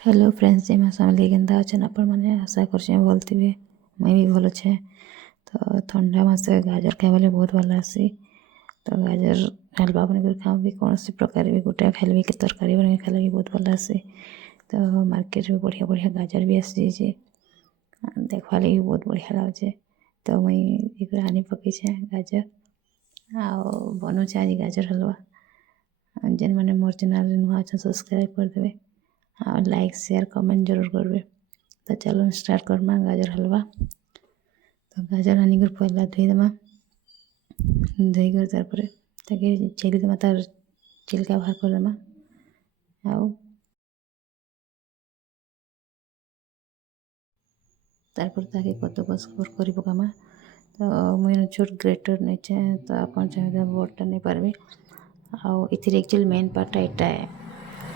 Hello friends, जय माँ समलेई केन्ता अछन आपण मैंने आशा करछे भल थिबे। मुई भी भल अच्छे। तो ठंडा मासे गाजर खाइबाले बहुत भल लासी। तो गाजर हलवा बन खाओ भी कौन प्रकार भी गोटे खाइले कि तरकारी बन खाइले भी बहुत भल लासी। तो मार्केट में बढ़िया बढ़िया गाजर भी आसी देखवा लगी बहुत बढ़िया लागे। तो मुई आनी पकईछे गाजर आओ बनूचे आज गाजर हलवा। जेन मैंने मोर चैनल नुआ अच्छा सब्सक्राइब करदेवे और लाइक शेयर कमेंट जरूर करेंगे। तो चलो स्टार्ट करमा गाजर हलवा। तो गाजर आनिकर पहला धोईदेमा, धोईकर तार छेलीदेमा तार छिलका बाहर करदेमा। आउ तारपर ताके कद्दूकस कर पकामा। तो मुझे छोट ग्रेटर नहीं तो आप चाहिए बड़टा नहीं पार्बे। आउ इथिरे एक्चुअली मेन पार्ट एटा है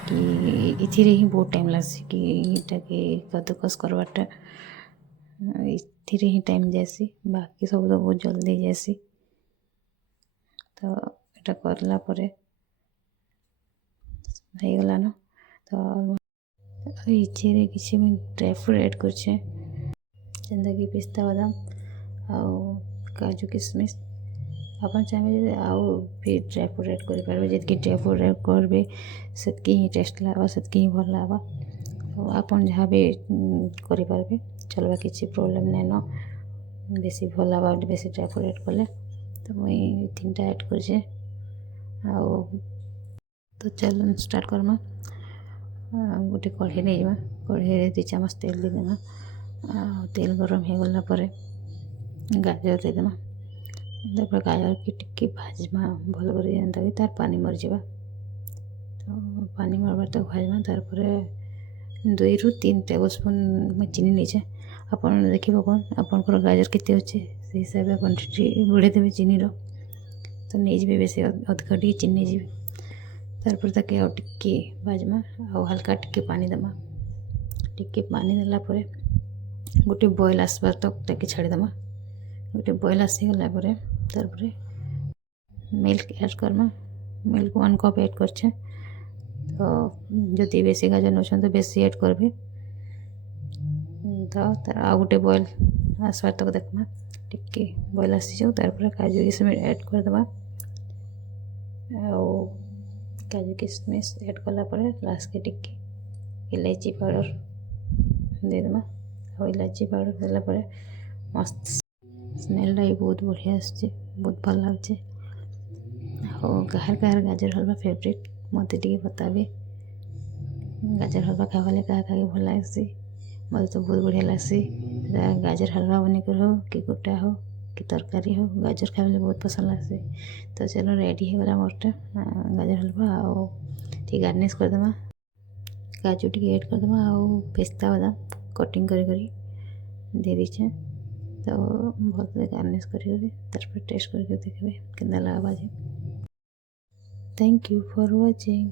कि इथिरे ही बहुत टाइम लग्सी कि इटा के कद्दूकस करवाटा इथिरे ही टाइम जासी। बाकी सब तो बहुत जल्दी जासी। तो इटा करला परे हो गला न। तो इथिरे किसी में ड्राई फ्रूट ऐड करछे जेनता कि पिस्ता बादाम आउ काजू किशमिश। अपन चाहिए आउ भी ड्राई फ्रूट ऐड करेंगे। जितकी ड्राई फ्रूट ऐड करेंगे सेतकी ही टेस्ट लगा, सेतकी ही भल लगा। तो आपन जहाँ भी करेंगे चलवा किसी प्रोब्लेम नहीं न। बेसी भल लगा बेसी ड्राई फ्रूट ऐड कले। तो मुई तीनटा ऐड करछे। आउ तो चलो स्टार्ट करमा। गोटे कढ़ई नहीं जावा, कढ़ई 2 चामच तेल देदेमा। तेल गरम हो गला परे गाजर देदेमा। तापर गाजर की टिक्की भाजमा भल कर जेनता कि तार पानी मरजा। तो पानी मरबार तक भाजमा। तार 2 ରୁ 3 टेबल स्पून मैं चीनी नीचे आप देखिए कौन आपंकर गाजर के अच्छे से हिसाब से क्वांटिटी बढ़े देवे चीनी रो। तो नहीं जी बेसी अधिक टी चीनी नहीं जी। तारपर ताके आउ टिक्की भाजमा आउ हल्का टिक्की पानी देमा। टिक्की पानी देला परे गोटे बॉयल आसबार तक ताके छाड़ीदेमा। गोटे बॉयल आसीगला परे तारपरे milk add Karma. Milk 1 cup add करछे। तो जदि बेसी गाजर नौछन तो बेसी ऐड करबे। तो तार आ गोटे बॉयल आसबार तक देखमा। टिक्की बॉयल आसी जाऊ तारपरे काजू किशमिश ऐड करदेमा। आउ काजू किशमिश ऐड कला परे लास्ट के टिक्की इलायची पाउडर देदेमा। और इलायची पाउडर देला परे मस्त स्मेलटा भी बहुत बढ़िया आसुचे, बहुत भल लाଗୁचे। और कहार कहार गाजर हलवा फेवरेट मत टे बताबे। गाजर हलवा खावाले क्या क्या भल लग्सी। मत तो बहुत बढ़िया लग्सी। गाजर हलवा बनिकर हो कि गोटा हो कि तरकारी हो गाजर खावाले बहुत पसंद लग्सी। तो चलो रेडी हो गला मोरटा गाजर हलवा। आउ टी गार्निश करदेमा। काजू टी ऐड करदेमा आउ पिस्ता बादाम कटिंग करी दे दीछे। तो बहुत गार्निश करी तारपर टेस्ट करके देखबे केनता लगा। Thank you for watching.